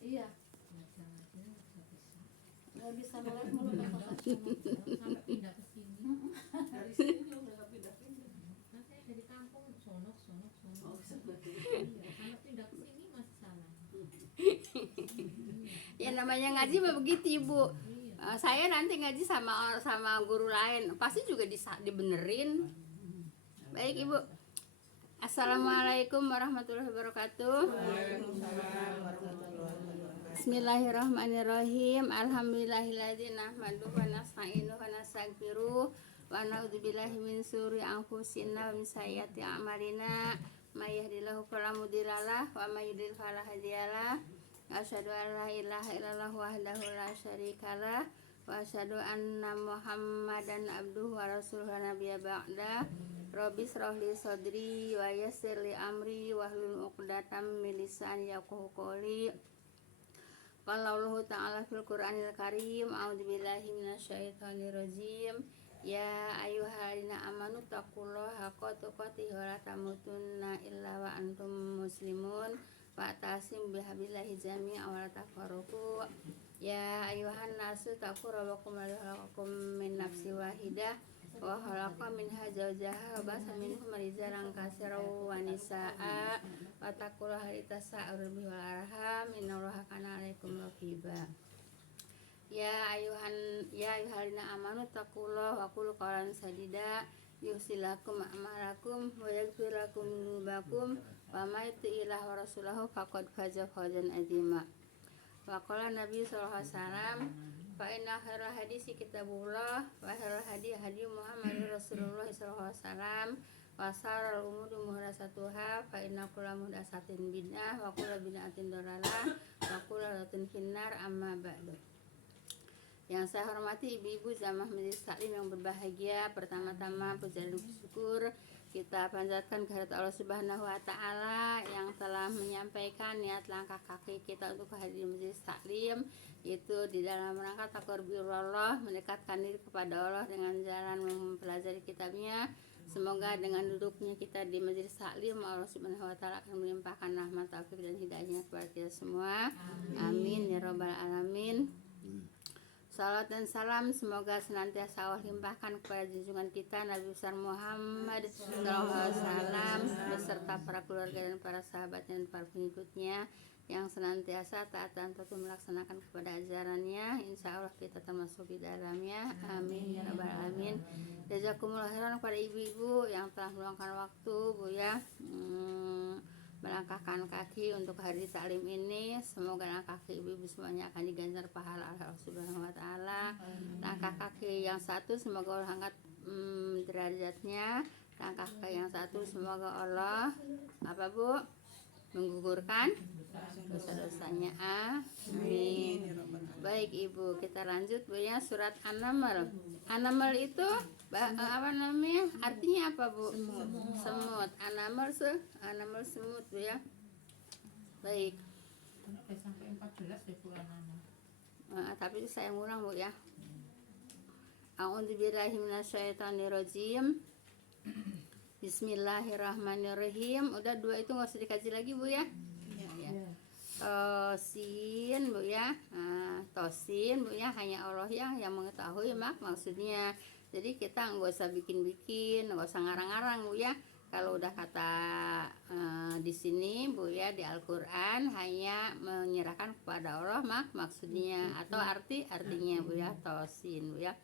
Iya. Nggak bisa melek mulu sampai pindah ke sini. Dari sini udah pindah-pindah. Kan saya dari kampung sonok. Oh, Sampai pindah ke sini masih salah. Ya namanya ngaji mah begitu Ibu. Saya nanti ngaji sama guru lain pasti juga dibenerin. Baik Ibu. Assalamualaikum warahmatullahi wabarakatuh. Bismillahirrahmanirrahim. Alhamdulillahilladzi nahmaduhu wa nasta'inuhu wa nastaghfiruh wa na'udzubillahi min syururi anfusina wa min sayyiati a'malina. May yahdihillahu fala mudhillalah wa may yudhlil fala hadiyalah. Asyhadu an la ilaha illallah wahdahu la syarikalah wa asyhadu anna Muhammadan abduhu wa rasuluhu nabiyya ba'da. Rabbi shrah li sadri wa yassir li amri wahlul 'uqdatam min lisani yafqahu qawli. Qala Allah ta'ala fil Qur'anil Karim, a'udzubillahi minasyaitonir rajim. Ya ayyuhallazina amanu taqullaha haqqa tuqatih wa la tamutunna illa wa antum muslimun. Wa'tasim bihablillahi jami'an wa la tafarraqu. Ya ayyuhan nasu taqu rabbakum alladzi khalaqakum min nafsin wahidah wa khalaqa minha zawjaha wa basa minhum rijalan katsiran wa nisaa'a wa taqullaha litasa'alu bihi wal arham innallaha kana 'alaikum raqiba. Ya ayyuhallazina amanu taqullaha wa qulu qawlan sadida yusilakum a'malakum wa yaghfir lakum dzunubakum wa may yuti'illah wa rasulahu faqad faza fawzan 'azima. Wa qala Nabi sallallahu alaihi wasallam fa inna khairal hadisi kitabullah wa khairal hadi hadi Muhammadur Rasulullah sallallahu alaihi wasallam wa sharral umuri muhdatsatuha fa inna kulla muhdatsatin bid'ah wa kulla bid'atin dhalalah wa kulla dhalatin finnar amma ba'du. Yang saya hormati ibu-ibu jamaah majelis taklim yang berbahagia, pertama-tama puja dan syukur kita panjatkan kehadirat Allah Subhanahu wa taala yang telah menyampaikan niat langkah kaki kita untuk hadir majelis taklim, yaitu di dalam rangka taqarrubullah, mendekatkan diri kepada Allah dengan jalan mempelajari kitabnya. Semoga dengan duduknya kita di majelis taklim, Allah Subhanahu wa taala akan melimpahkan rahmat, taufik dan hidayahnya kepada kita semua. Amin ya rabbal alamin. Salat dan salam semoga senantiasa Allah limpahkan kepada junjungan kita Nabi besar Muhammad SAW beserta para keluarga dan para sahabat dan para pengikutnya yang senantiasa taat dan patuh melaksanakan kepada ajarannya. Insya Allah kita termasuk di dalamnya. Amin ya rabbal alamin. Jazakumullah khairan kepada ibu-ibu yang telah meluangkan waktu Bu ya, melangkahkan kaki untuk hadir taklim ini. Semoga langkah kaki ibu-ibu semuanya akan diganjar pahala Allah Subhanahu wa taala. Langkah kaki yang satu semoga Allah angkat derajatnya. Langkah kaki yang satu semoga Allah apa Bu? Menggugurkan dosa-dosanya. Amin. Baik Ibu, kita lanjut Bu ya, surat An-Naml. An-Naml itu apa namanya? Artinya apa Bu? Semut. An-Naml semut Bu ya. Baik. Sampai 14 deh bulan Tapi saya ngurang Bu ya. A'udzubillahi minasyaitonirrajim. Bismillahirrahmanirrahim. Udah dua itu nggak usah dikaji lagi Bu ya. Ya. Tosin Bu ya. Tosin Bu ya, hanya Allah yang mengetahui maksudnya. Jadi kita nggak usah bikin-bikin, nggak usah ngarang-ngarang Bu ya. Kalau udah kata di sini Bu ya, di Al-Qur'an hanya menyerahkan kepada Allah maksudnya atau artinya Bu ya, tosin Bu ya.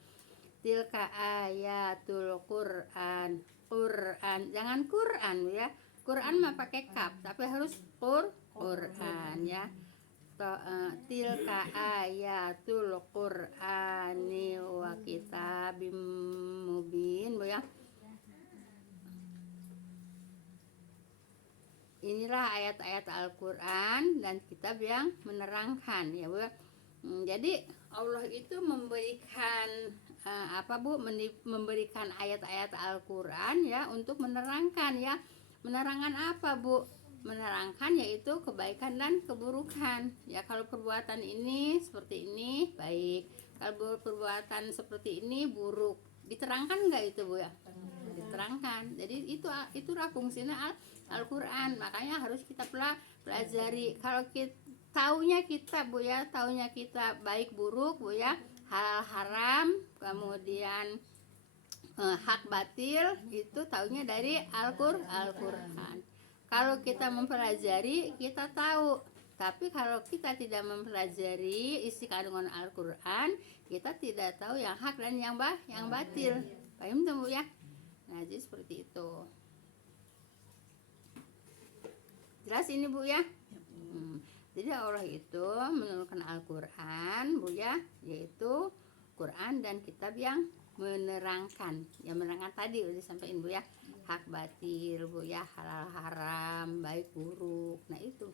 Tilka ayatul Qur'an. Jangan Quran ya. Quran mah pakai kaf, tapi harus Quran ya. Tilka ayatul Qur'ani wa kitabim mubin Bu ya. Inilah ayat-ayat Al-Qur'an dan kitab yang menerangkan ya Bu. Jadi Allah itu memberikan memberikan ayat-ayat Al-Qur'an ya untuk menerangkan ya. Menerangkan apa Bu? Menerangkan yaitu kebaikan dan keburukan. Ya kalau perbuatan ini seperti ini baik, kalau perbuatan seperti ini buruk. Diterangkan enggak itu Bu ya? Diterangkan. Jadi itulah fungsinya Al-Qur'an. Makanya harus kita pelajari. Kalau taunya kita Bu ya, taunya kita baik buruk Bu ya, halal haram, kemudian hak batil itu taunya dari Al-Qur'an. Kalau kita mempelajari kita tahu, tapi kalau kita tidak mempelajari isi kandungan Al-Qur'an, kita tidak tahu yang hak dan yang batil. Paham tuh Bu ya? Nah, jadi seperti itu. Jelas ini Bu ya? Jadi Allah itu menurunkan Al-Qur'an Bu ya, yaitu Quran dan kitab yang menerangkan. Yang menerangkan tadi udah disampaikan Bu ya. Hak batil Bu ya, halal haram, baik buruk. Nah, itu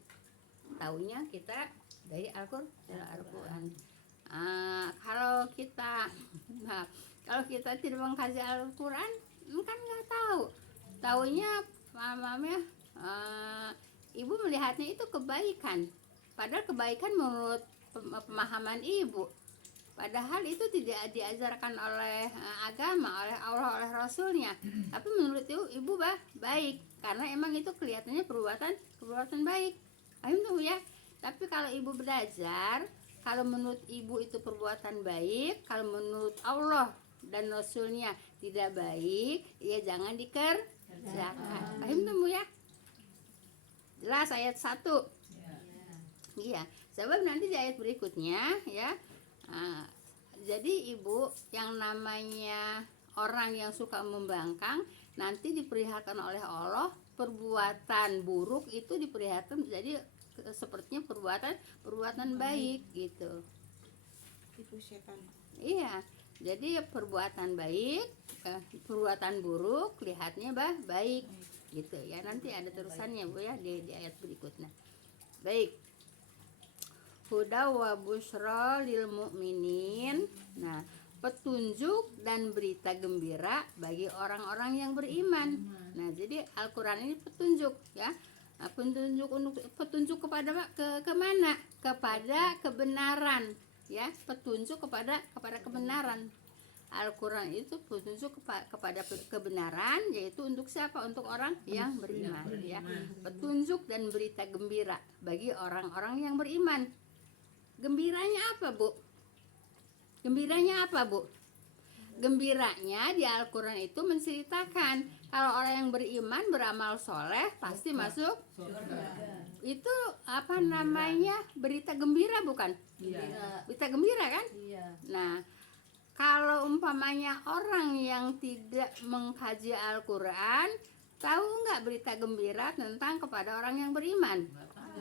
taunya kita dari Al-Qur'an. Kalau kita tidak mengkaji Al-Qur'an kan nggak tahu. Taunya mamanya ibu melihatnya itu kebaikan, padahal kebaikan menurut pemahaman ibu, padahal itu tidak diajarkan oleh agama, oleh Allah, oleh Rasulnya, tapi menurut ibu baik, karena emang itu kelihatannya perbuatan baik. Paham tuh ya? Tapi kalau ibu belajar, kalau menurut ibu itu perbuatan baik, kalau menurut Allah dan Rasulnya tidak baik, ya jangan dikerjakan. Paham tuh ya? Jelas ayat 1. Iya, sebab nanti di ayat berikutnya ya. Jadi ibu, yang namanya orang yang suka membangkang nanti diperlihatkan oleh Allah, perbuatan buruk itu diperlihatkan jadi sepertinya perbuatan baik gitu. Itu setan. Iya, jadi perbuatan baik, perbuatan buruk lihatnya baik gitu ya. Nanti ada terusannya Bu ya di ayat berikutnya. Baik. Huda wa busyra lil mu'minin. Nah, petunjuk dan berita gembira bagi orang-orang yang beriman. Nah, jadi Al-Qur'an ini petunjuk ya. Nah, petunjuk kepada kemana? Kepada kebenaran ya, petunjuk kepada kebenaran. Al-Qur'an itu petunjuk kepada kebenaran, yaitu untuk siapa? Untuk orang yang beriman ya. Petunjuk dan berita gembira bagi orang-orang yang beriman. Gembiranya apa Bu? Gembiranya apa Bu? Gembiranya di Al-Qur'an itu menceritakan kalau orang yang beriman beramal soleh pasti masuk surga. Itu apa namanya? Berita gembira bukan? Iya. Berita gembira kan? Iya. Nah, kalau umpamanya orang yang tidak mengkaji Al-Qur'an, tahu nggak berita gembira tentang kepada orang yang beriman?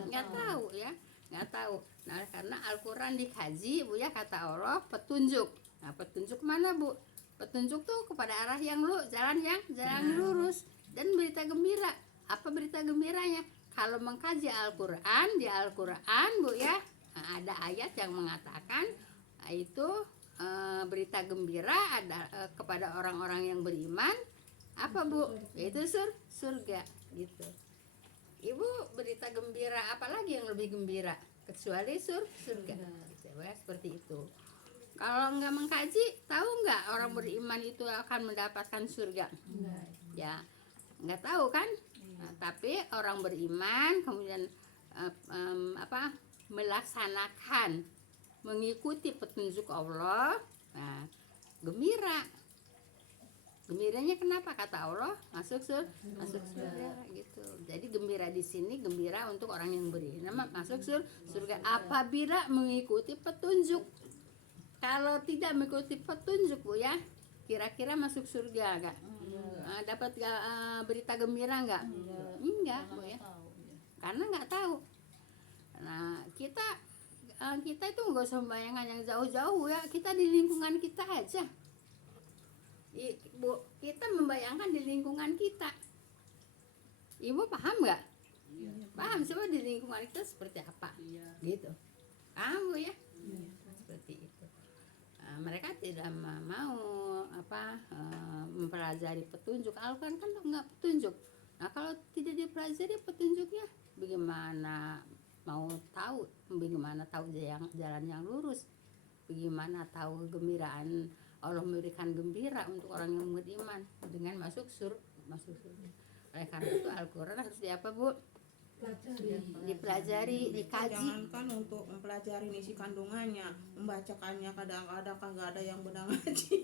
Nggak tahu ya, nggak tahu. Nah, karena Al-Qur'an dikaji Bu ya, kata Allah petunjuk. Nah, petunjuk mana Bu? Petunjuk tuh kepada arah yang jalan lurus. Dan berita gembira, apa berita gembiranya? Kalau mengkaji Al-Qur'an, di Al-Qur'an Bu ya, ada ayat yang mengatakan itu berita gembira ada kepada orang-orang yang beriman apa Bu? Yaitu surga gitu. Ibu, berita gembira apalagi yang lebih gembira kecuali surga gitu, ya, seperti itu. Kalau nggak mengkaji, tahu nggak orang beriman itu akan mendapatkan surga? Ya nggak tahu kan? Nah, tapi orang beriman kemudian melaksanakan, mengikuti petunjuk Allah, nah gembira. Gembiranya kenapa? Kata Allah masuk surga gitu. Jadi gembira di sini gembira untuk orang yang beriman masuk surga apabila mengikuti petunjuk. Kalau tidak mengikuti petunjuk Bu ya, kira-kira masuk surga enggak? Dapat berita gembira enggak? Enggak Bu ya. Karena enggak tahu. Nah, kita itu nggak usah membayangkan yang jauh-jauh ya, kita di lingkungan kita aja. Ibu, kita membayangkan di lingkungan kita. Ibu paham nggak? Paham coba di lingkungan kita seperti apa? Gitu. Paham Bu ya? Seperti itu. Mereka tidak mau mempelajari petunjuk. Al-Qur'an kan nggak petunjuk. Nah, kalau tidak dipelajari petunjuknya, bagaimana mau tahu? Bagaimana tahu jalan yang lurus? Bagaimana tahu gembiraan Allah memberikan gembira untuk orang yang beriman dengan masuk surga? Oleh karena itu Al-Qur'an harus diapa Bu? dipelajari, dikaji. Jangankan untuk mempelajari isi kandungannya, membacakannya kadang-kadang kagak ada yang benar ngaji.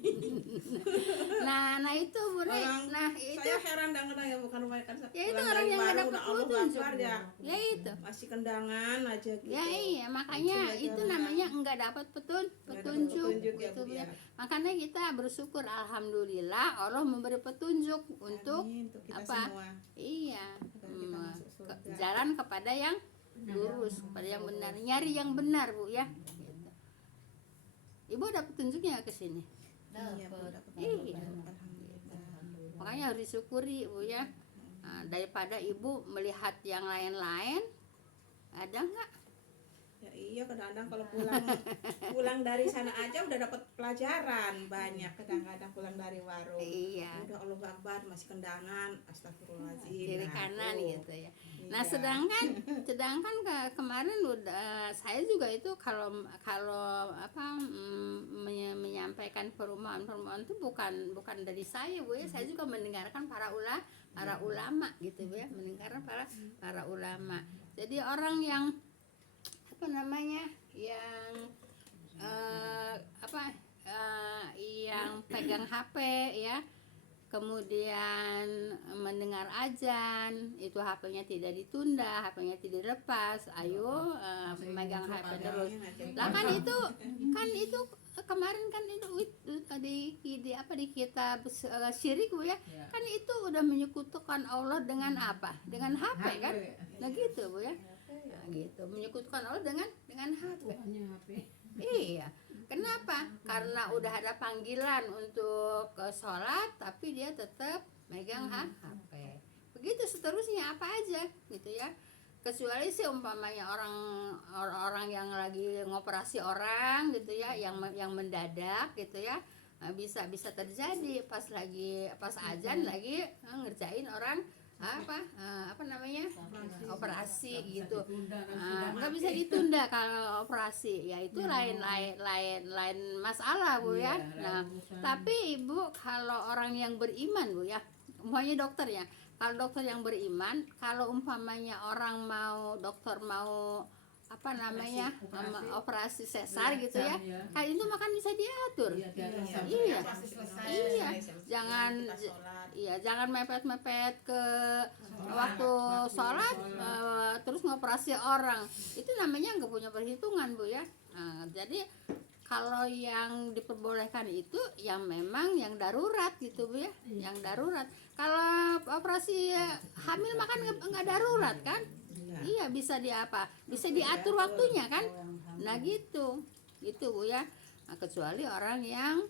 Nah itu Bunda, Orang- nah itu Saya heran dengan ya bukan mereka ya itu pulang orang dari yang baru nggak dapat udah Allah petunjuk. Akbar ya. Ya itu. Masih kendangan aja gitu. Ya iya, makanya Belajar itu orang. namanya enggak dapat petunjuk petunjuk ya, gitu Bu, ya. ya. Makanya kita bersyukur alhamdulillah Allah memberi petunjuk untuk Amin, untuk kita apa? semua. Iya, Agar kita masuk surga. jalan kepada yang lurus, kepada yang benar, nyari yang benar Bu ya. Gitu. Ibu ada petunjuknya ke sini. Iya, Bu, dapat Iya. Alhamdulillah. Makanya harus disyukuri Bu ya. Nah, daripada Ibu melihat yang lain-lain, ada nggak? Ya iya, kadang-kadang kalau pulang dari sana aja udah dapat pelajaran banyak. Kadang-kadang pulang dari warung. Iya. Udah Allah Akbar masih kendangan, astagfirullahaladzim. Kiri Nah, kanan tuh. gitu ya. Nah, Iya. sedangkan kemarin udah saya juga itu kalau apa menyampaikan perumahan-perumahan itu bukan dari saya Bu ya. Saya juga mendengarkan para ulama gitu Bu ya, mendengarkan para ulama. Jadi orang yang apa namanya? Yang yang pegang HP ya, kemudian mendengar azan, itu HP-nya tidak ditunda, HP-nya tidak dilepas, ayo memegang HP terus. Lah kan itu kemarin kan itu di kitab syirik Bu ya, kan itu udah menyekutukan Allah dengan apa? Dengan HP kan? Nah gitu Bu ya. Nah, gitu, menyekutukan Allah dengan HP. Iya. Kenapa? Karena udah ada panggilan untuk sholat, tapi dia tetap megang HP. Begitu seterusnya apa aja, gitu ya. Kecuali sih umpamanya orang yang lagi ngoperasi orang, gitu ya, yang mendadak, gitu ya, bisa terjadi pas azan lagi ngerjain orang apa namanya operasi gitu. Nggak bisa ditunda kalau operasi ya, itu lain masalah Bu ya. Nah tapi Ibu kalau orang yang beriman Bu ya, umpamanya dokter ya, kalau dokter yang beriman, kalau umpamanya dokter mau apa namanya operasi sesar gitu ya, kan itu makan bisa diatur. Iya, jangan mepet ke waktu sholat terus ngoperasi orang, itu namanya nggak punya perhitungan Bu ya. Nah, jadi kalau yang diperbolehkan itu yang memang yang darurat gitu Bu ya, yang darurat. Kalau operasi hamil makan nggak darurat kan? Iya, bisa diatur waktunya kan? Nah gitu Bu ya. Nah, kecuali orang yang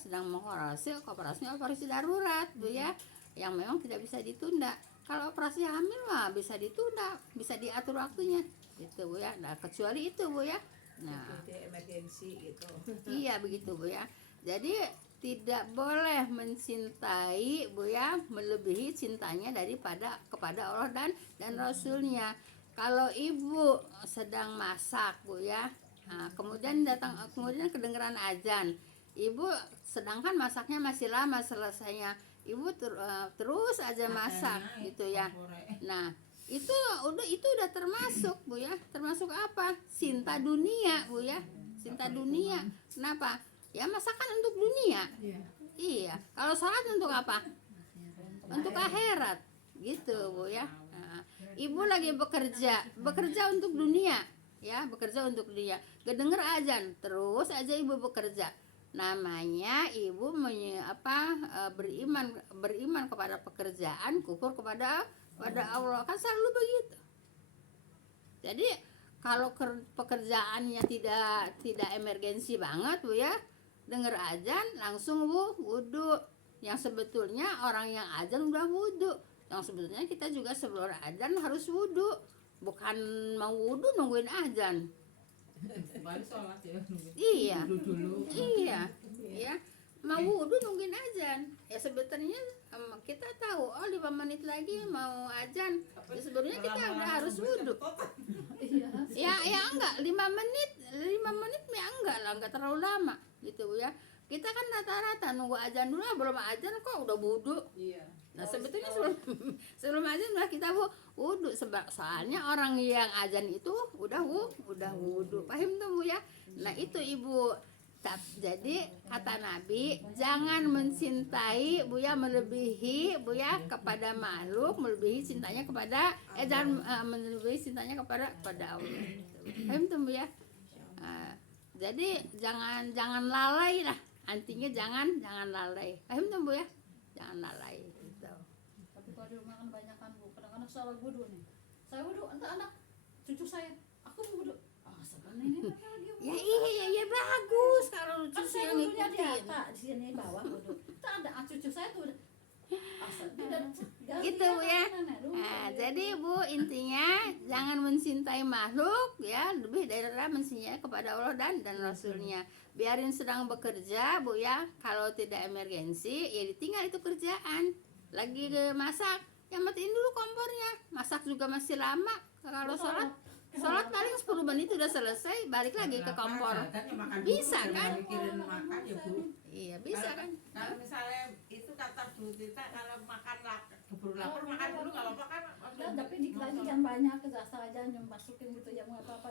sedang operasi darurat Bu ya, yang memang tidak bisa ditunda. Kalau operasi hamil mah bisa ditunda, bisa diatur waktunya gitu Bu ya. Nah kecuali itu Bu ya. Nah emergensi gitu. iya begitu Bu ya. Jadi tidak boleh mencintai Bu ya melebihi cintanya kepada Allah dan Rasulnya. Kalau Ibu sedang masak Bu ya, nah, kemudian kedengeran azan, Ibu sedangkan masaknya masih lama selesainya, Ibu terus aja masak gitu ya. Nah itu udah termasuk Bu ya, termasuk apa? Cinta dunia Bu ya, cinta dunia. Kenapa? Ya masakan untuk dunia. Iya. Kalau sholat untuk apa? Untuk akhirat. Gitu Bu ya. Nah, Ibu lagi bekerja untuk dunia, ya bekerja untuk dunia. Kedenger azan, terus aja Ibu bekerja. Namanya Ibu beriman kepada pekerjaan, kufur kepada Allah, kan selalu begitu. Jadi kalau pekerjaannya tidak emergensi banget Bu ya, dengar azan langsung wudu. Yang sebetulnya orang yang azan udah wudu, yang sebetulnya kita juga sebelum azan harus wudu, bukan mau wudu nungguin azan. Iya, iya, mau wudu nungguin azan. Ya sebetulnya kita tahu 5 menit lagi mau azan, ya sebetulnya kita udah harus wudu. Ya enggak 5 menit ya enggak terlalu lama gitu ya. Kita kan rata-rata nunggu azan dulu, belum azan kok udah wudu. Nah sebetulnya sebelum azan setelah kita wudhu, sebab soalnya orang yang azan itu udah wudhu, paham tuh Bu ya. Nah itu Ibu. Jadi kata Nabi, jangan mencintai Bu ya, melebihi Bu ya kepada makhluk, melebihi cintanya kepada jangan melebihi cintanya kepada Allah. Paham tuh Bu ya. Jadi jangan lalai lah, artinya jangan lalai. Paham tuh Bu ya, jangan lalai gitu. Tapi kalau di rumah kan banyak kan Bu, kadang-kadang salah wudhu nih. Saya wudhu, entah anak cucu saya, aku mau wudhu. Sebenarnya ini lagi Ya iya bagus kalau kan cucu saya yang wudhunya di ngikutin. atas, di sini bawah wudhu. Itu ada cucu saya tuh udah Gitu Bu ya. Jadi Bu, intinya jangan mencintai makhluk ya, lebih daripada mencintai kepada Allah dan Rasulnya. Biarin sedang bekerja Bu ya, kalau tidak emergensi ya ditinggal itu kerjaan. Lagi masak, ya matiin dulu kompornya. Masak juga masih lama. Kalau sholat paling 10 menit udah selesai, balik lagi ke kompor. Bisa kan? Mikirin makan ya Bu. Iya bisa kan. Kalau misalnya itu kata Bu Tita, kalau makan keburu lapar makan dulu nggak apa-apa kan? Tapi dikit lagi yang banyak asal aja masukin gitu ya, nggak apa-apa.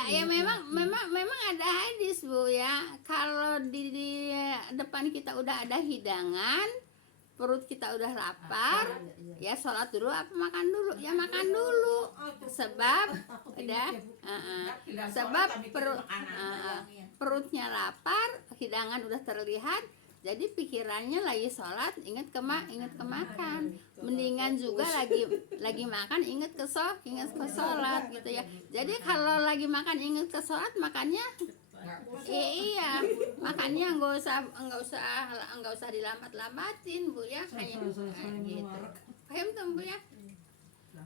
Ya memang ada hadis Bu ya. Kalau di depan kita udah ada hidangan, perut kita udah lapar, ya sholat dulu apa makan dulu? Ya makan dulu. Sebab udah sebab perutnya lapar, hidangan udah terlihat, jadi pikirannya lagi sholat, ingat ke makan. Mendingan juga lagi makan ingat ke sholat gitu ya. Jadi kalau lagi makan ingat ke sholat, makannya iya, makannya nggak usah dilambat-lambatin Bu ya, hanya gitu. Paham tuh Bu ya.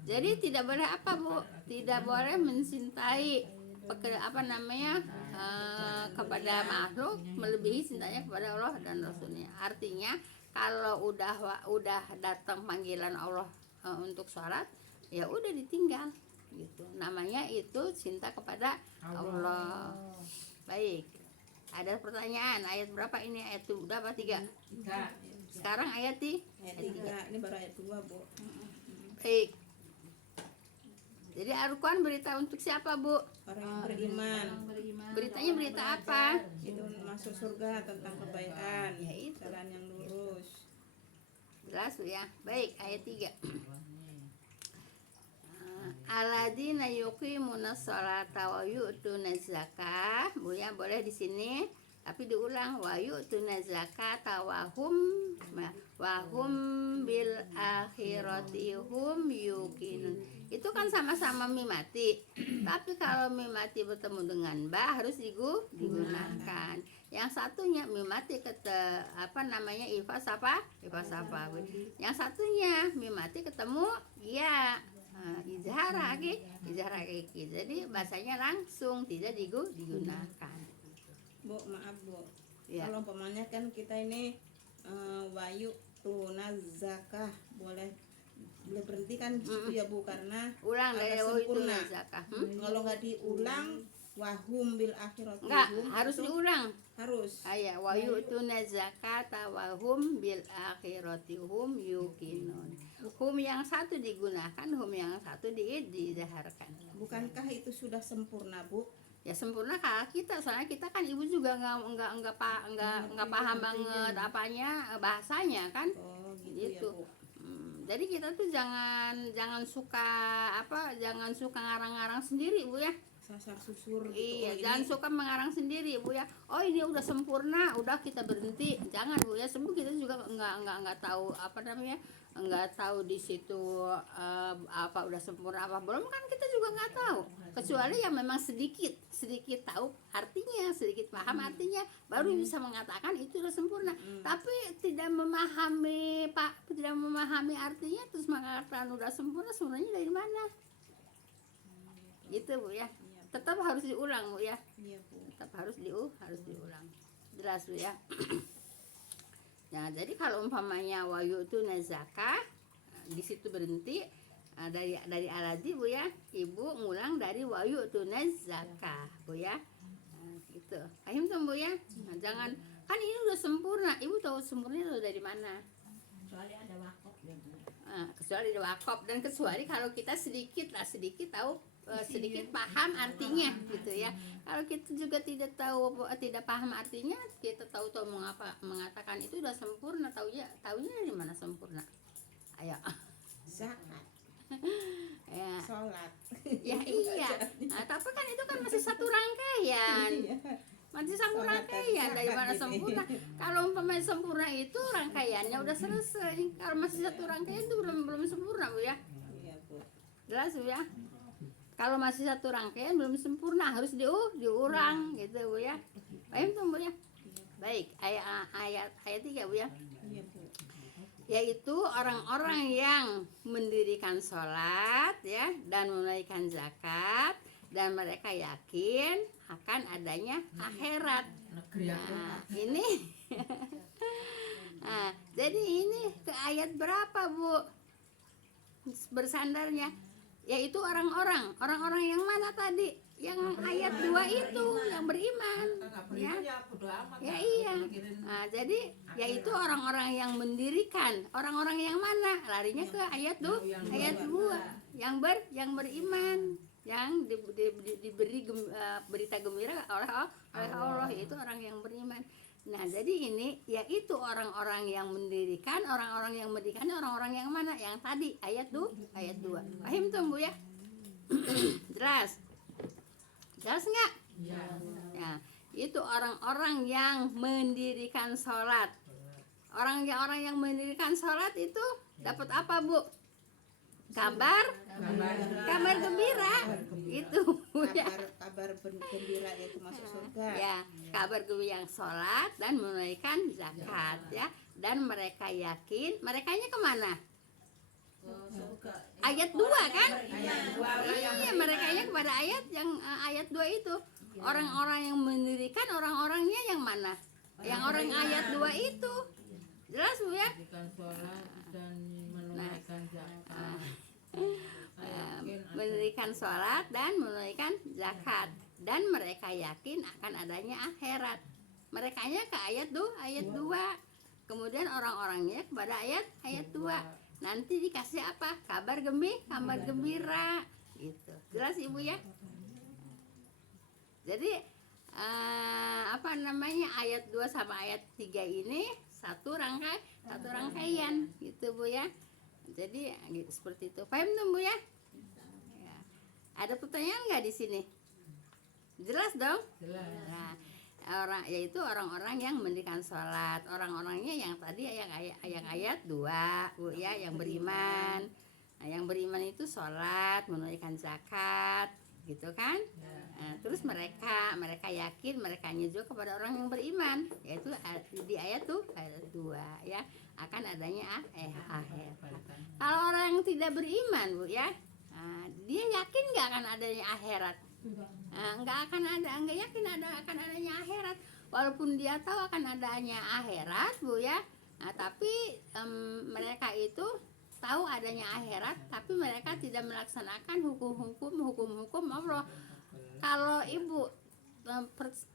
Jadi tidak boleh apa Bu, tidak boleh mencintai kepada makhluk melebihi cintanya kepada Allah dan Rasulnya. Artinya kalau udah datang panggilan Allah untuk sholat, ya udah ditinggal gitu. Namanya itu cinta kepada Allah. Baik, ada pertanyaan, ayat berapa ini? Ayat berapa? 3. Sekarang ayat 3. Ini baru ayat 2 Bu. Baik. Jadi Al-Quran berita untuk siapa Bu? Orang yang beriman. Beritanya berita apa? Itu masuk surga, tentang kebaikan, Ya itu. jalan yang lurus. Jelas Bu ya. Baik, ayat 3. Alladzina yuqimunas sholata wa yu'tunaz zakah. Bu ya, boleh di sini tapi diulang, wa yu'tunaz zakata wa hum bil akhirati hum yuqinun. Itu kan sama-sama mimati. Tapi kalau mimati bertemu dengan ba harus digunakan. Yang satunya mimati ifas apa? Yang satunya mimati ketemu ya izhar hakiki. Jadi bahasanya langsung, tidak digunakan. Bu, maaf Bu. Ya. Kalau umpamanya kan kita ini wayu tunaz zakah, boleh berhenti kan gitu ya Bu, karena Ulang dari ada wayu sempurna. zakah. Kalau nggak diulang wahum bil akhirati Enggak, hum, harus itu diulang. harus. Aya wa yu'tuna zakata wa hum bil akhirati hum yuqinun. Hum yang satu digunakan, hum yang satu dizaharkan. Bukankah itu sudah sempurna Bu? Ya sempurna kalau kita, soalnya kita kan ibu juga nggak paham banget bahasanya kan. Oh gitu, Gitu. ya Bu. Jadi kita tuh jangan suka ngarang-ngarang sendiri Bu ya. Sasar susur gitu. Iya, Oh, jangan ini suka mengarang sendiri Bu ya. Oh ini udah sempurna, udah kita berhenti. Jangan Bu ya, sebab kita juga nggak tahu nggak tahu di situ apa udah sempurna apa belum, kan kita juga nggak tahu. Kecuali yang memang sedikit tahu artinya, sedikit paham artinya, baru bisa mengatakan itu udah sempurna. Tapi tidak memahami artinya terus mengatakan udah sempurna, sebenarnya dari mana? Gitu Bu ya. Tetap harus diulang Bu ya. iya Bu. Tetap harus diulang. Jelas Bu ya. Nah, jadi kalau umpamanya wayu itu nazakah, di situ berhenti. Dari aladi Bu ya, ibu ngulang dari wayu itu nazakah Bu ya. Gitu. Paham tuh Bu ya. Nah, jangan, kan ini udah sempurna. Ibu tahu sempurna itu dari mana? Soalnya ada wakaf ya Bu. kecuali di wakaf, dan kecuali kalau kita sedikit tahu sedikit paham artinya gitu ya. Kalau kita juga tidak tahu, tidak paham artinya, kita tahu mengatakan itu udah sempurna, taunya dari mana sempurna? Ayo. Zakat, Ya, sholat. ya iya. Nah, tapi kan itu kan masih satu rangkaian. Iya. Masih satu Sholat dan rangkaian dari zakat mana ini. sempurna. Kalau umpamanya sempurna itu rangkaiannya udah selesai. Kalau masih satu rangkaian itu belum sempurna, Bu ya. Iya, Bu. Jelas, Bu ya. Kalau masih satu rangkaian belum sempurna, harus diulang gitu, Bu ya. Paham tuh, Bu ya? Baik, ayat 3, Bu ya. Iya, Bu. Yaitu orang-orang yang mendirikan sholat ya, dan menunaikan zakat, dan mereka yakin akan adanya akhirat. Negeri yang Nah, ini nah, jadi ini ke ayat berapa, Bu, bersandarnya? Yaitu orang-orang yang mana tadi? Yang ayat 2 itu, yang beriman ya. Ya iya. Nah, jadi yaitu orang-orang yang mendirikan. Orang-orang yang mana? Larinya ke ayat ayat 2. Yang beriman, yang diberi berita gembira oleh Allah, yaitu orang yang beriman. Nah, jadi ini yaitu orang-orang yang mendirikan, orang-orang yang orang-orang yang mana? Yang tadi ayat 2. Paham tuh, Bu ya? Jelas? Jelas nggak? Ya, itu orang-orang yang mendirikan sholat. Orang-orang yang mendirikan sholat itu dapat apa, Bu? Kabar gembira. Itu ya. Kabar gembira yaitu masuk surga. Ya, kabar gembira yang sholat dan menunaikan zakat ya. Dan mereka yakin, merekanya kemana? Ayat 2 kan? Iya, merekanya kepada ayat yang ayat 2 itu. Orang-orang yang mendirikan, orang-orangnya yang mana? Yang orang ayat 2 itu. Jelas, Bu ya? Mendirikan sholat dan menunaikan zakat. Mendirikan sholat dan menunaikan zakat, dan mereka yakin akan adanya akhirat. Merekanya ke ayat 2. Kemudian orang-orangnya kepada ayat 2. Nanti dikasih apa? Kabar gembira gitu. Jelas, Ibu ya? Jadi ayat 2 sama ayat 3 ini satu rangkaian gitu, Bu ya. Jadi seperti itu. Paham tuh, Bu ya? Ya. Ada pertanyaan nggak di sini? Jelas dong? Nah, yaitu orang-orang yang mendirikan sholat, orang-orangnya yang tadi yang ayat 2, Bu ya, yang beriman. Nah, yang beriman itu sholat, menunaikan zakat, gitu kan? Nah, terus mereka yakin, merekanya juga kepada orang yang beriman, yaitu di ayat 2 ya, akan adanya akhir. Kalau orang yang tidak beriman, Bu ya, dia yakin nggak akan adanya akhirat? Nggak yakin akan adanya akhirat, walaupun dia tahu akan adanya akhirat, Bu ya. Nah, tapi mereka itu tahu adanya akhirat, tapi mereka tidak melaksanakan hukum-hukum Allah. Kalau Ibu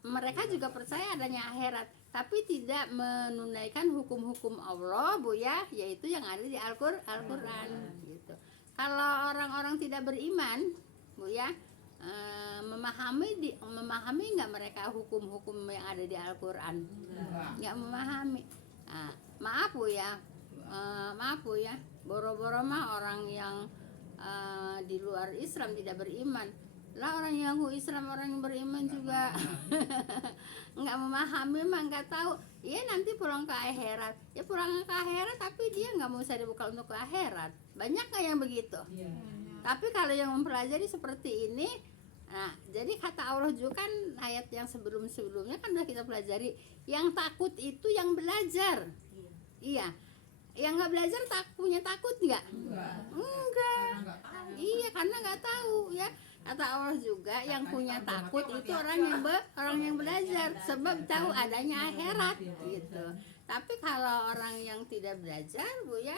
mereka juga percaya adanya akhirat, tapi tidak menunaikan hukum-hukum Allah, Bu ya, yaitu yang ada di Al-Qur'an gitu. Kalau orang-orang tidak beriman, Bu ya, memahami nggak mereka hukum-hukum yang ada di Al-Qur'an? Nggak memahami. Nah, maaf Bu ya, boro-boro mah orang yang di luar Islam tidak beriman lah, orang yang Islam, orang yang beriman juga nggak memahami, mah nggak tahu. Iya, nanti pulang ke akhirat, ya pulang ke akhirat, tapi dia nggak mau cari bekal untuk ke akhirat. Banyak nggak yang begitu? Tapi kalau yang mempelajari seperti ini, nah, jadi kata Allah juga kan, ayat yang sebelumnya kan udah kita pelajari, yang takut itu yang belajar. Iya, yang nggak belajar punya takut nggak? Enggak. Iya, karena nggak tahu ya. Kata Allah juga, yang punya takut itu orang yang belajar, sebab tahu adanya akhirat gitu. Tapi kalau orang yang tidak belajar, Bu ya,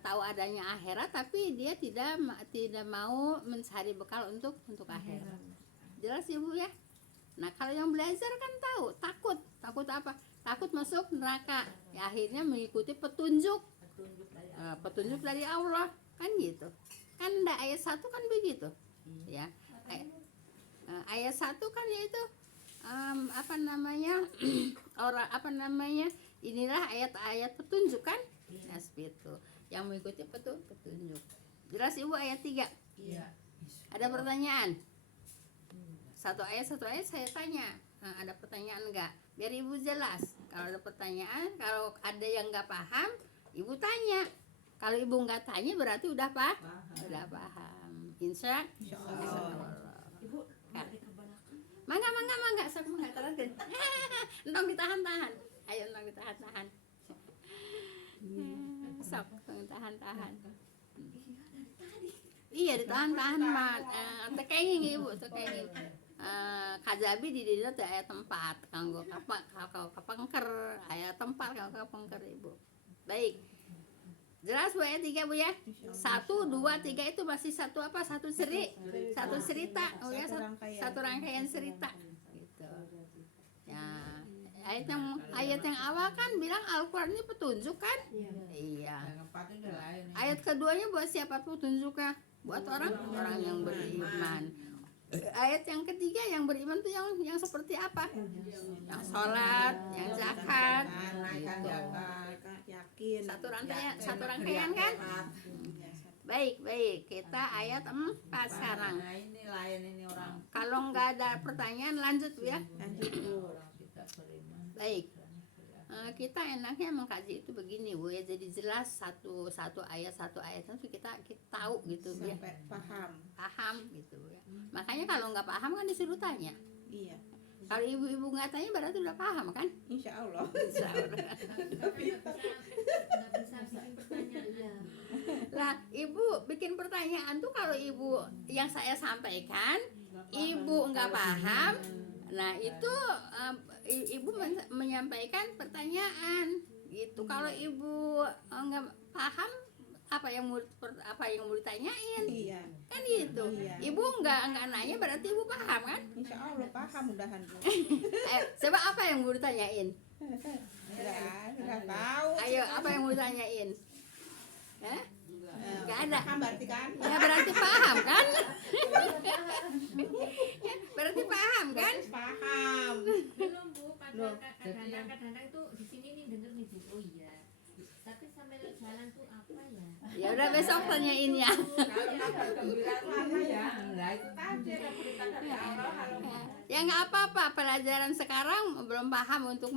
tahu adanya akhirat, tapi dia tidak mau mencari bekal untuk akhirat. Jelas ya, Bu ya? Nah, kalau yang belajar kan tahu, takut apa? Takut masuk neraka. Ya, akhirnya mengikuti petunjuk petunjuk dari Allah kan gitu kan. Ada ayat 1 kan begitu ya. Ayat 1 kan yaitu apa namanya orang apa namanya inilah ayat-ayat petunjuk kan. Nah seperti itu yang mengikuti petunjuk. Jelas Ibu ayat 3? Iya. Ada pertanyaan? Satu ayat saya tanya. Ada pertanyaan enggak? Biar Ibu jelas. Kalau ada pertanyaan, kalau ada yang enggak paham, Ibu tanya. Kalau Ibu enggak tanya berarti udah udah paham. Insya Allah. Ibu balik ke belakang. Mangga sok mangga teruskan. Entong ditahan-tahan. Ayo entong ditahan-tahan. Sok tahan-tahan. Iya ditahan-tahan mah. Tekenging Ibu, tekenging. Kajabi di dina teh aya tempat kanggo kapengker, aya tempat kanggo kapengker Ibu. Baik. Jelas Bu ayat 3 Bu ya? 1, 2, 3 itu masih satu apa? Satu cerita. Oh ya, satu rangkaian cerita gitu. Ya. Ayat yang awal kan bilang Al-Qur'an ini petunjuk kan? Iya. Yang keempat itu lain. Ayat keduanya buat siapa petunjuknya? Buat orang yang beriman. Ayat yang ketiga yang beriman tuh yang seperti apa? Yang sholat, yang zakat, gitu. Yakin. Satu rangkaian kan? Baik, kita ayat 4 sekarang. Nah ini lain ini orang. Kalau nggak ada pertanyaan lanjut Bu ya. Lanjut Bu. Orang tidak beriman. Baik. Kita enaknya mengkaji itu begini Bu ya, jadi jelas satu ayat itu kita tahu gitu Bu ya. Sampai Paham gitu Bu ya. Makanya kalau nggak paham kan disuruh tanya. Iya. Kalau ibu-ibu nggak tanya berarti udah paham kan? Insya Allah. Insya Allah. nggak bisa bikin pertanyaan. Lah ibu bikin pertanyaan tuh kalau ibu yang saya sampaikan ibu nggak paham, nah itu ibu menyampaikan pertanyaan gitu. Kalau ibu nggak paham apa yang mau ditanyain Iya. kan gitu. Iya. Ibu nggak nanya berarti ibu paham kan? Insya Allah paham mudahan Bu. Coba apa yang mau ditanyain? Nggak tahu. Ayo apa yang mau ditanyain? Nggak ada. Paham berarti kan? Ya berarti paham kan? Berarti paham kan? Paham. Belum Bu, Loh. kadang-kadang itu di sini nih denger nih Bu. Oh iya. Tapi sambil jalan tuh apa ya? Ya udah besok tanyain ya. Kalau kabar gembira sama ya. Nah itu tadi ada berita dari Allah. Kalau Ya nggak apa-apa, pelajaran sekarang belum paham untuk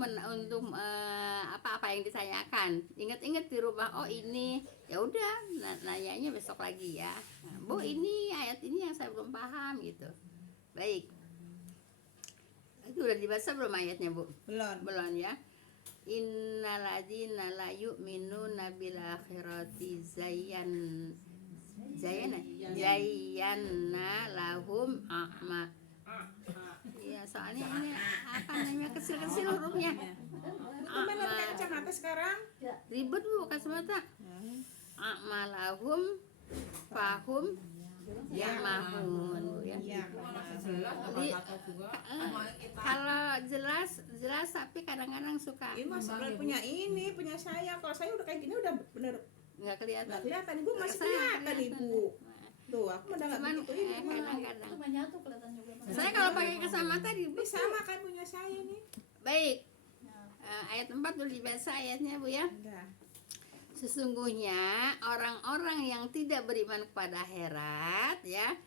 apa yang ditanyakan. Ingat-ingat di rumah, oh ini, ya udah nanyanya besok lagi ya. Nah, Bu ini ayat ini yang saya belum paham gitu. Baik. Itu udah dibaca belum ayatnya Bu? Belum ya. Innalladzina la yu'minuna bil akhirati zayyana lahum a'ma. Iya, soalnya ini apa namanya kecil-kecil hurufnya. Mana pakai kacamata sekarang? Ribet Bu kacamata. A'malahum fahum ya'mahun Bu ya. Iya. jelas Di- kata juga. Kalau jelas tapi kadang-kadang suka Ini Mas Abdul punya ini, punya saya. Kalau saya udah kayak gini udah bener nggak kelihatan. nggak kelihatan. Ibu masih Saya kelihatan Ibu. Tuh, aku udah nggak Cuman begitu ini. kadang-kadang. Itu menyatu kelihatan juga. Saya kalau pakai kacamata di Ini sama kan punya saya nih. baik. Ya. Ayat 4 dulu dibaca ayatnya Bu ya. Udah. Sesungguhnya orang-orang yang tidak beriman kepada akhirat ya,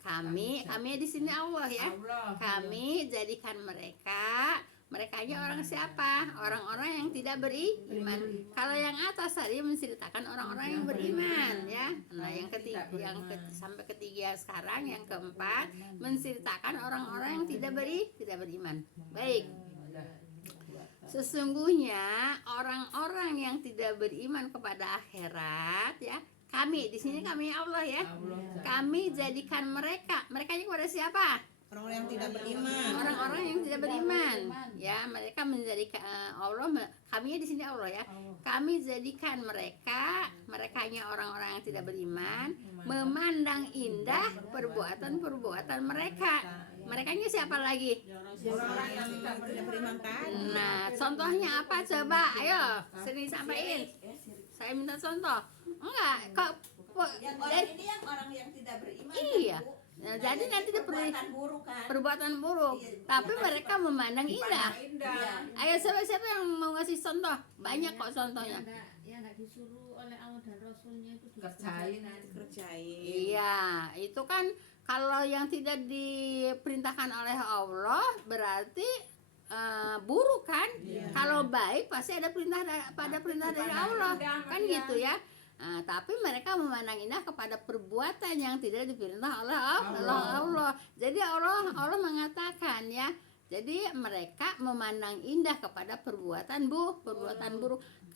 kami di sini Allah ya, Allah. kami jadikan merekanya orang siapa? Orang-orang yang tidak beriman. Kalau yang atas tadi menceritakan orang-orang yang beriman ya. Nah yang ketiga, sampai ketiga sekarang yang keempat menceritakan orang-orang yang tidak beriman. Baik. Sesungguhnya orang-orang yang tidak beriman kepada akhirat ya, kami di sini kami Allah ya, kami jadikan merekanya kepada siapa? Orang-orang yang tidak beriman. Orang-orang yang tidak beriman ya, mereka menjadikan Allah, kami di sini Allah ya, kami jadikan merekanya orang-orang yang tidak beriman memandang indah perbuatan mereka. Merekanya siapa lagi? Orang-orang yang Tidak beriman kan? Nah, contohnya apa coba? Ayo, sini sampaikan. Saya minta contoh. Enggak, kok Yang orang ini yang orang yang tidak beriman Iya. kan, Bu. Nah, jadi nanti perbuatan buruk kan. perbuatan buruk, Iya, tapi iya, mereka memandang indah. Iya. indah. Ayo siapa yang mau ngasih contoh? Banyak kok contohnya. yang nggak disuruh oleh Allah dan Rasulnya itu Kerjain Kerjain. Iya, itu kan kalau yang tidak diperintahkan oleh Allah berarti buruk kan? Iya. Kalau baik pasti ada perintah dari Allah, kan gitu ya. Nah, tapi mereka memandang indah kepada perbuatan yang tidak diperintah oleh Allah. Jadi Allah mengatakan ya. Jadi mereka memandang indah kepada perbuatan buruk.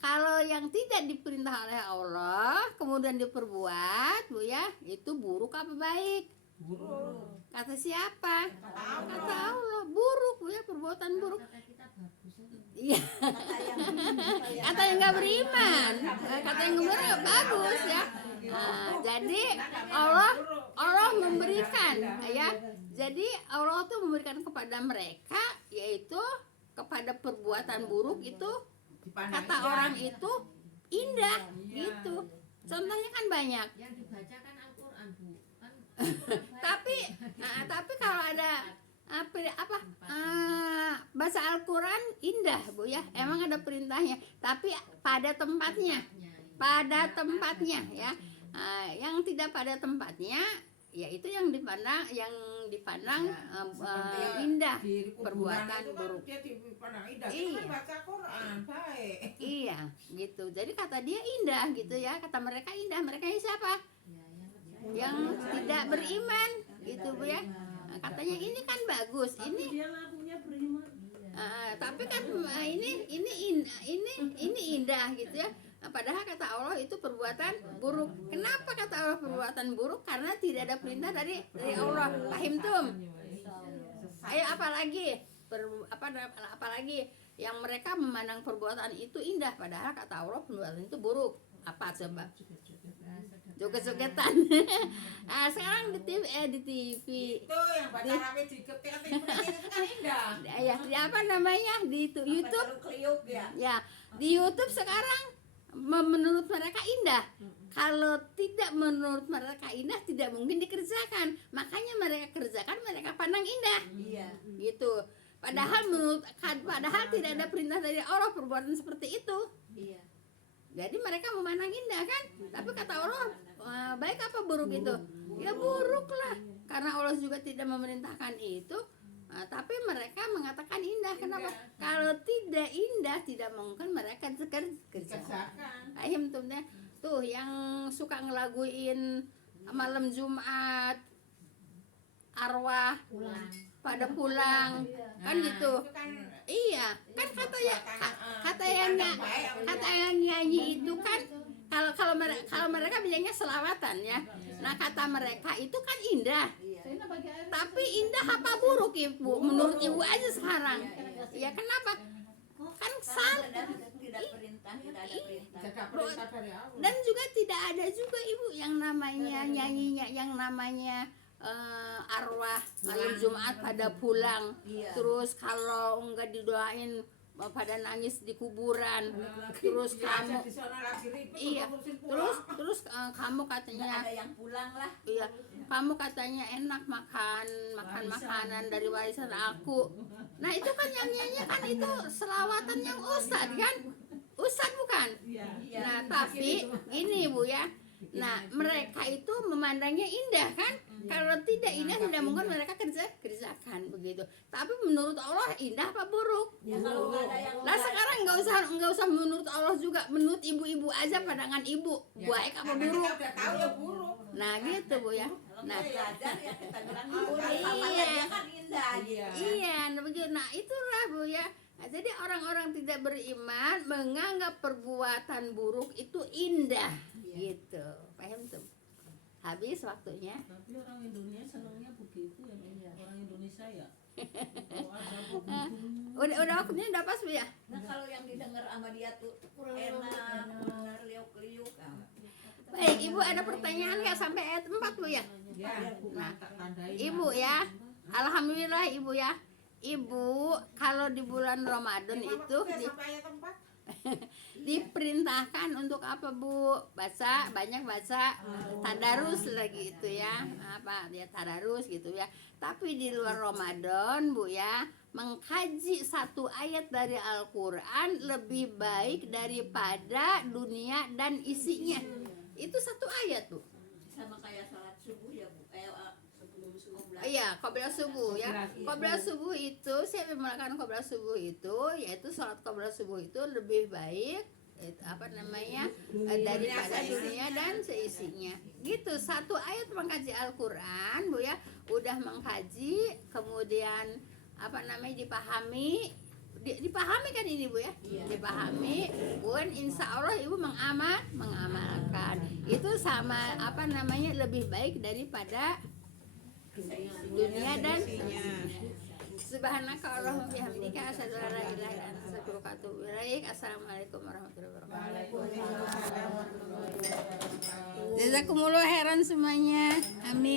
Kalau yang tidak diperintah oleh Allah kemudian diperbuat, Bu ya, itu buruk apa baik? Buruk. Kata siapa? Kata Allah, buruk Bu ya, perbuatan buruk. kata kita bagus aja. Iya, kata yang nggak beriman, kata yang nggak beriman bagus ya. Nah, jadi Allah memberikan ya. Jadi Allah tuh memberikan kepada mereka yaitu kepada perbuatan buruk itu kata orang itu indah gitu. Contohnya kan banyak. Yang dibacakan Al-Quran, Bu, kan Tapi kalau ada baca Al-Quran indah Bu ya. Emang ada perintahnya, tapi pada tempatnya. Pada tempatnya ya. Yang tidak pada tempatnya ya itu yang dipandang indah perbuatan buruk. Dia dipandang indah. Iya. Kan baca Quran baik. Iya gitu. Jadi kata dia indah gitu ya. Kata mereka indah. Mereka ini siapa? Yang tidak beriman gitu Bu ya. Nah, katanya ini kan bagus. Ini Dia ngakunya beriman. tapi kan ini indah gitu ya. Nah, padahal kata Allah itu perbuatan buruk. Kenapa kata Allah perbuatan buruk? Karena tidak ada perintah dari Allah. Pahim tum? Ayo apalagi apalagi yang mereka memandang perbuatan itu indah, padahal kata Allah perbuatan itu buruk. Apa coba? Joget-jogetan. Nah, sekarang di TV Itu yang baca rame diketik itu kan indah. ya di apa namanya di YouTube Kliuk ya. ya, di YouTube sekarang menurut mereka indah. Kalau tidak menurut mereka indah tidak mungkin dikerjakan, makanya mereka kerjakan, mereka pandang indah Iya. gitu. Padahal tidak ada perintah dari Allah perbuatan seperti itu. Iya. Jadi mereka memandang indah kan, tapi kata Allah baik apa buruk itu? Ya buruk lah, karena Allah juga tidak memerintahkan itu. Tapi mereka mengatakan indah. Kenapa? Kalau tidak indah tidak mungkin mereka kerjakan. Kerjakan. Ahim tuh yang suka ngelaguin malam Jumat arwah pulang. pada pulang kan gitu. Itu kan Iya kan kata yang nyanyi itu kan kalau mereka bilangnya selawatan ya. Nah kata mereka itu kan indah. Saya bagi air. Tapi indah apa buruk Ibu? Menurut Ibu aja sekarang. Ya kenapa? Kan tidak perintah, tidak ada perintah. Tidak perintah dari Allah. dan juga tidak ada juga Ibu yang namanya nyanyinya yang namanya arwah malam Jumat pada pulang. Iya. Terus kalau enggak didoain pada nangis di kuburan. Terus kamu di sana lagi ribet iya. ngurusin pulang. Terus kamu Nggak katanya ada yang pulang lah. iya, kamu katanya enak makan makanan dari warisan aku. Nah, itu kan yang nyanyi kan itu selawatan yang ustad kan? Ustad bukan? Iya. Iya. Nah, tapi ini Bu ya. Nah, mereka itu memandangnya indah kan? Kalau tidak indah tidak mungkin mereka kerjakan begitu. Tapi menurut Allah indah apa buruk? Ya kalau nggak ada yang Nah, sekarang nggak usah menurut Allah juga, menurut ibu-ibu aja pandangan ibu. Baik apa Karena buruk? kita udah tahu ya buruk. Nah, gitu Bu ya. Nah, Belajar ya kita bilang buruk. Iya. Dia kan indah. Iya. iya, nah begitu. Nah, itulah Bu ya. Nah, jadi orang-orang tidak beriman menganggap perbuatan buruk itu indah. Gitu. Paham tuh? Habis waktunya. Tapi orang Indonesia senangnya begitu ya, orang Indonesia ya. Kalau ada begitu. Udah waktunya udah pas Bu ya. Nah kalau yang didengar sama dia tuh enak, benar liuk-liuk. Baik, Ibu ada pertanyaan nggak sampai ayat 4 Bu ya? Ya. Nah, Tak tandain. Ibu ya. Alhamdulillah Ibu ya. Ibu kalau di bulan Ramadan itu Sampai ayat 4. Diperintahkan untuk apa Bu? Baca, banyak baca, tadarus lagi itu ya. Apa dia tadarus gitu ya. Tapi di luar Ramadan Bu ya, mengkaji satu ayat dari Al-Quran lebih baik daripada dunia dan isinya. Itu satu ayat Bu. Sama kayak sholat subuh ya Bu. Sebelum subuh. Iya, qobliyah subuh ya. Qobliyah subuh itu, siapa yang melakukan qobliyah subuh itu, yaitu sholat qobliyah subuh itu lebih baik daripada dunia dan seisinya. Gitu, satu ayat mengkaji Al-Quran Bu ya, udah mengkaji, kemudian dipahami, dipahami kan ini Bu ya, dipahami, pun insya Allah Ibu mengamalkan. Itu sama lebih baik daripada dunia dan subhanaka Allahumma bihamdika asyhadu an la ilaha illa anta astaghfiruka wa atubu ilaik. Assalamualaikum warahmatullahi wabarakatuh. Jazakumullah khairan semuanya. Amin.